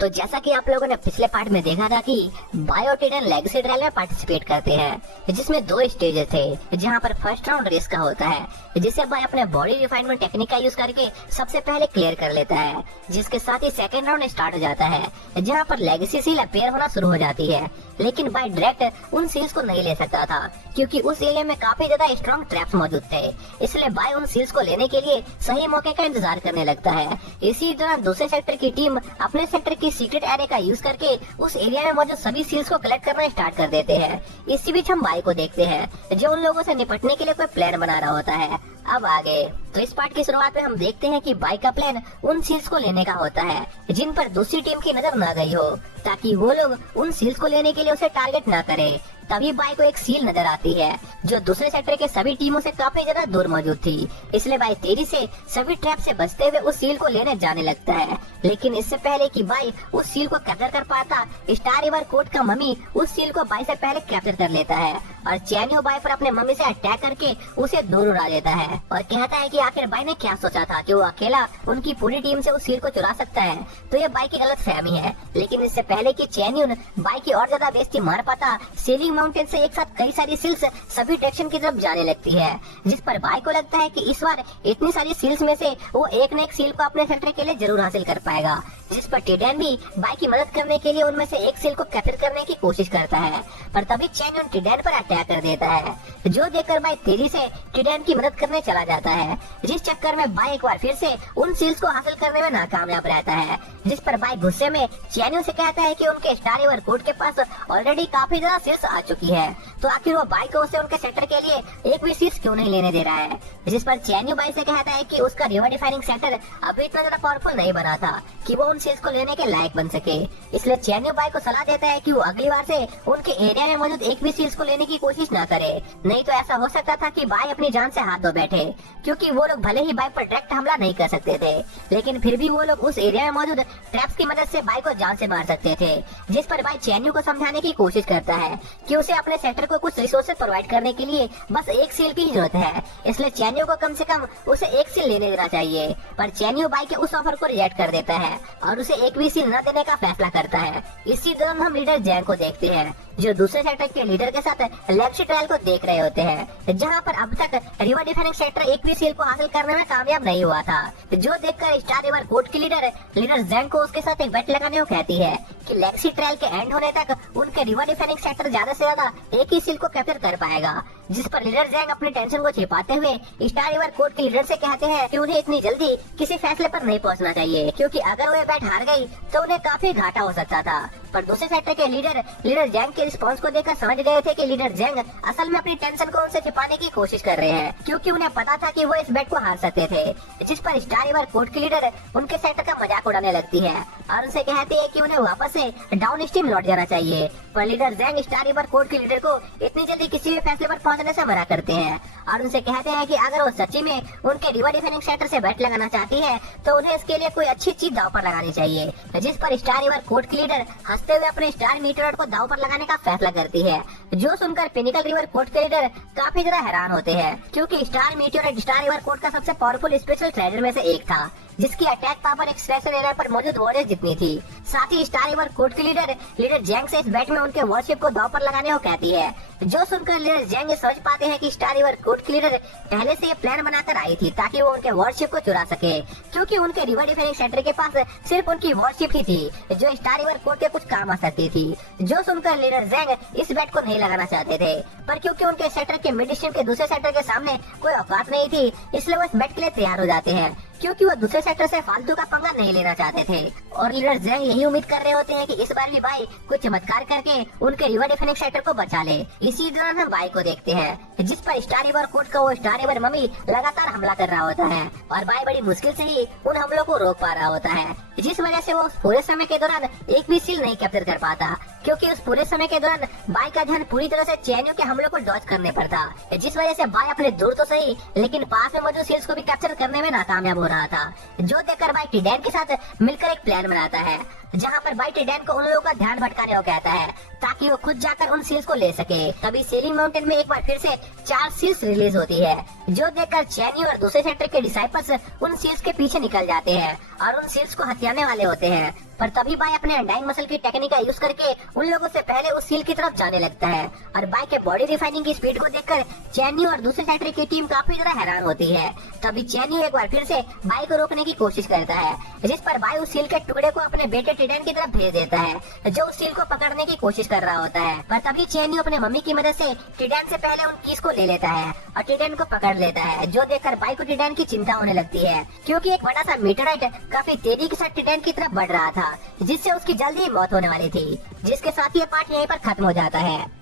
तो जैसा कि आप लोगों ने पिछले पार्ट में देखा था कि बाय और टिडन लेगेसी ट्रायल में पार्टिसिपेट करते हैं, जिसमें 2 स्टेजेस थे। जहां पर फर्स्ट राउंड रेस का होता है, जिसे बाय अपने बॉडी रिफाइनमेंट टेक्निक का यूज करके सबसे पहले क्लियर कर लेता है, जिसके साथ ही सेकंड राउंड स्टार्ट हो जाता है, जहां पर लेगेसी सील अपेयर होना शुरू हो जाती है। लेकिन बाय डायरेक्ट उन सील्स को नहीं ले सकता था, क्योंकि उस एरिया में काफी ज्यादा स्ट्रॉन्ग ट्रैप्स मौजूद थे। इसलिए बाय उन सील्स को लेने के लिए सही मौके का इंतजार करने लगता है। इसी दौरान दूसरे सेक्टर की टीम अपने सेक्टर की सीक्रेट एरिया का यूज करके उस एरिया में मौजूद सभी सील्स को कलेक्ट करना स्टार्ट कर देते हैं। इसी बीच हम बाय को देखते हैं, जो उन लोगों से निपटने के लिए कोई प्लान बना रहा होता है। अब आगे तो इस पार्ट की शुरुआत में हम देखते हैं कि बाय का प्लान उन सील्स को लेने का होता है जिन पर दूसरी टीम की नजर न गई हो, ताकि वो लोग उन सील्स को लेने के लिए उसे टारगेट न करें। तभी बाय को एक सील नजर आती है जो दूसरे सेक्टर के सभी टीमों से काफी ज्यादा दूर मौजूद थी। इसलिए बाय तेजी से सभी ट्रैप से बचते हुए उस सील को लेने जाने लगता है। लेकिन इससे पहले कि बाय उस सील को कैप्चर कर पाता, स्टार रिवर कोर्ट का मम्मी उस सील को बाय से पहले कैप्चर कर लेता है और चैनियो बाय पर अपने मम्मी से अटैक करके उसे दूर उड़ा देता है और कहता है कि आखिर बाय ने क्या सोचा था कि वो अकेला उनकी पूरी टीम से उस सील को चुरा सकता है। तो ये बाय की गलतफहमी है। लेकिन इससे पहले कि चैनियन बाय की और ज्यादा बेइज्जती मार पाता, सीलिंग माउंटेन से एक साथ कई सारी सील्स सभी डायरेक्शन की तरफ जाने लगती है, जिस पर बाय को लगता है कि इस बार इतनी सारी सील्स में से वो एक न एक सील को अपने सेक्टर के लिए जरूर हासिल कर पाएगा। जिस पर टिडन भी बाय की मदद करने के लिए उनमें से एक सील को कैप्चर करने की कोशिश करता है, पर तभी चैनियन टिडन पर अटैक कर देता है, जो देखकर बाय तेजी से टिडन की मदद करने चला जाता है। जिस चक्कर में बाय एक बार फिर से उन सील्स को हासिल करने में नाकामयाब रहता है, जिस पर बाय गुस्से में चैनियन से कहता है कि उनके स्टार रिवर कोर्ट के पास ऑलरेडी काफी ज्यादा सील्स आ चुकी है, तो आखिर वो बाय को उसे उनके सेक्टर के लिए एक भी सील्स क्यों नहीं लेने दे रहा है। जिस पर चैनियो बाय से कहता है कि उसका रिवर डिफाइनिंग सेक्टर अभी इतना ज्यादा पावरफुल नहीं बना था कि वो उन सील्स को लेने के लायक बन सके। इसलिए चैनियो बाय को सलाह देता है कि वो अगली बार से उनके एरिया में मौजूद एक भी सील्स को लेने की कोशिश न करे, नहीं तो ऐसा हो सकता था कि बाय अपनी जान से हाथ धो बैठे, क्योंकि वो लोग भले ही बाय पर डायरेक्ट हमला नहीं कर सकते थे, लेकिन फिर भी वो लोग उस एरिया में मौजूद ट्रैप्स की मदद से बाय को जान से मार सकते थे। जिस पर बाय चैनियो को समझाने की कोशिश करता है कि उसे अपने सेक्टर को कुछ रिसोर्सेज प्रोवाइड करने के लिए बस एक सील की जरूरत है, इसलिए चैनियो को कम से कम उसे एक सील लेने देना चाहिए। पर चैनियो बाय के उस ऑफर को रिजेक्ट कर देता है और उसे एक भी सील न देने का फैसला करता है। इसी दौरान हम लीडर जैंग को देखते हैं, जो दूसरे सेक्टर के लीडर के साथ लेगेसी ट्रायल को देख रहे होते हैं, जहां पर अब तक रिवर डिफेंडिंग सेक्टर एक भी सील को हासिल करने में कामयाब नहीं हुआ था। जो देखकर स्टार रिवर कोर्ट की लीडर जैंग को उसके साथ एक बेट लगाने को कहती है कि लेगेसी ट्रायल के एंड होने तक उनके रिवर डिफेंडिंग सेक्टर ज्यादा से ज्यादा एक ही सील को कैप्चर कर पाएगा। जिस पर लीडर जैंग अपनी टेंशन को छिपाते हुए स्टार रिवर कोर्ट के लीडर से कहते हैं कि उन्हें इतनी जल्दी किसी फैसले पर नहीं पहुंचना चाहिए, क्योंकि अगर वो बैट हार गई तो उन्हें काफी घाटा हो सकता था। पर दूसरे सेक्टर के लीडर जैंग के रिस्पांस को देखकर समझ गए थे कि लीडर जैंग असल में अपनी टेंशन को उनसे छिपाने की कोशिश कर रहे हैं, क्योंकि उन्हें पता था कि वो इस बैट को हार सकते थे। जिस पर स्टार रिवर कोर्ट की लीडर उनके सेक्टर का मजाक उड़ाने लगती है और उनसे कहती है कि उन्हें वापस से डाउन स्ट्रीम लौट जाना चाहिए। पर लीडर जैंग स्टार रिवर कोर्ट के लीडर को इतनी जल्दी किसी भी फैसले पर पहुंचने से मना करते हैं और उनसे कहते हैं कि अगर वो सच्ची में उनके रिवर डिफेंडिंग सेक्टर से बैट लगाना चाहती है तो उन्हें इसके लिए कोई अच्छी चीज दाव पर लगानी चाहिए। जिस पर स्टार रिवर कोर्ट की लीडर हंसते हुए अपने स्टार मीटरॉइड को दाव पर लगाने का फैसला करती है, जो सुनकर पिनिकल रिवर कोर्ट के लीडर काफी ज्यादा हैरान होते हैं, क्योंकि स्टार मीटरॉइड स्टार रिवर कोर्ट का सबसे पावरफुल स्पेशल ट्रेजर में से एक था, जिसकी अटैक पावर एक स्पेशल एरिया पर मौजूद वॉरियर्स जितनी थी। साथ ही स्टार रिवर कोर्ट की लीडर जैंग से इस बैट में उनके वॉरशिप को दाव पर लगाने को कहती है, जो सुनकर लीडर जैंग समझ पाते हैं कि स्टार रिवर कोर्ट की लीडर पहले से ये प्लान बनाकर आई थी ताकि वो उनके वॉरशिप को चुरा सके, क्योंकि उनके रिवर डिफेंडिंग सेक्टर के पास सिर्फ उनकी वॉरशिप ही थी जो स्टार रिवर कोर्ट के कुछ काम आ सकती थी। जो सुनकर लीडर जैंग इस बैट को नहीं लगाना चाहते थे, पर क्योंकि उनके सेक्टर के मिड स्ट्रीम के दूसरे सेक्टर के सामने कोई औकात नहीं थी, इसलिए वो इस बैट के लिए तैयार हो जाते हैं, क्योंकि वो दूसरे सेक्टर से फालतू का पंगा नहीं लेना चाहते थे। और लीडर जैंग यही उम्मीद कर रहे होते हैं कि इस बार भी बाय कुछ चमत्कार करके उनके रिवर डिफेंडिंग सेक्टर को बचा ले। इसी दौरान हम बाय को देखते हैं, जिस पर स्टार रिवर कोर्ट का वो स्टार रिवर मम्मी लगातार हमला कर रहा होता है और बाय बड़ी मुश्किल से ही उन हमलों को रोक पा रहा होता है, जिस वजह से वो पूरे समय के दौरान एक भी सील नहीं कैप्चर कर पाता, क्योंकि उस पूरे समय के दौरान बाय का ध्यान पूरी तरह से चैनियो के हमलों को डॉज करने पर था, जिस वजह से बाय अपने दूर तो सही लेकिन पास में मौजूद सील्स को भी कैप्चर करने में नाकामयाब हो रहा था। जो देखकर बाय टिडैन के साथ मिलकर एक प्लान बनाता है, जहां पर बाय टिडैन को उन लोगों का ध्यान भटकाने को कहता है ताकि वो खुद जाकर उन सील्स को ले सके। तभी सीलिंग माउंटेन में एक बार फिर से 4 सील्स रिलीज होती है, जो देखकर चैनी और दूसरे सेक्टर के डिसाइपल्स उन सील्स के पीछे निकल जाते हैं और उन सील्स को हथियाने वाले होते हैं। पर तभी बाय अपने अनडाइंग मसल की टेक्निक का यूज करके उन लोगों से पहले उस सील की तरफ जाने लगता है। और बाय के बॉडी रिफाइनिंग की स्पीड को देखकर चैन्यू और दूसरे सेक्टर की टीम काफी ज्यादा हैरान होती है। तभी चैन्यू एक बार फिर से बाय को रोकने की कोशिश करता है, जिस पर बाय उस सील के टुकड़े को अपने बेटे टिडेन की तरफ भेज देता है, जो उस सील को पकड़ने की कोशिश कर रहा होता है। पर तभी चैन्यू अपने मम्मी की मदद से टिडेन से पहले उन कीज को ले लेता है और टिडेन को पकड़ लेता है, जो देखकर बाय को टिडेन की चिंता होने लगती है, क्योंकि एक बड़ा सा मीटराइट काफी तेजी के साथ टिडेन की तरफ बढ़ रहा था, जिससे उसकी जल्दी ही मौत होने वाली थी। जिसके साथ ये पार्ट यहीं पर खत्म हो जाता है।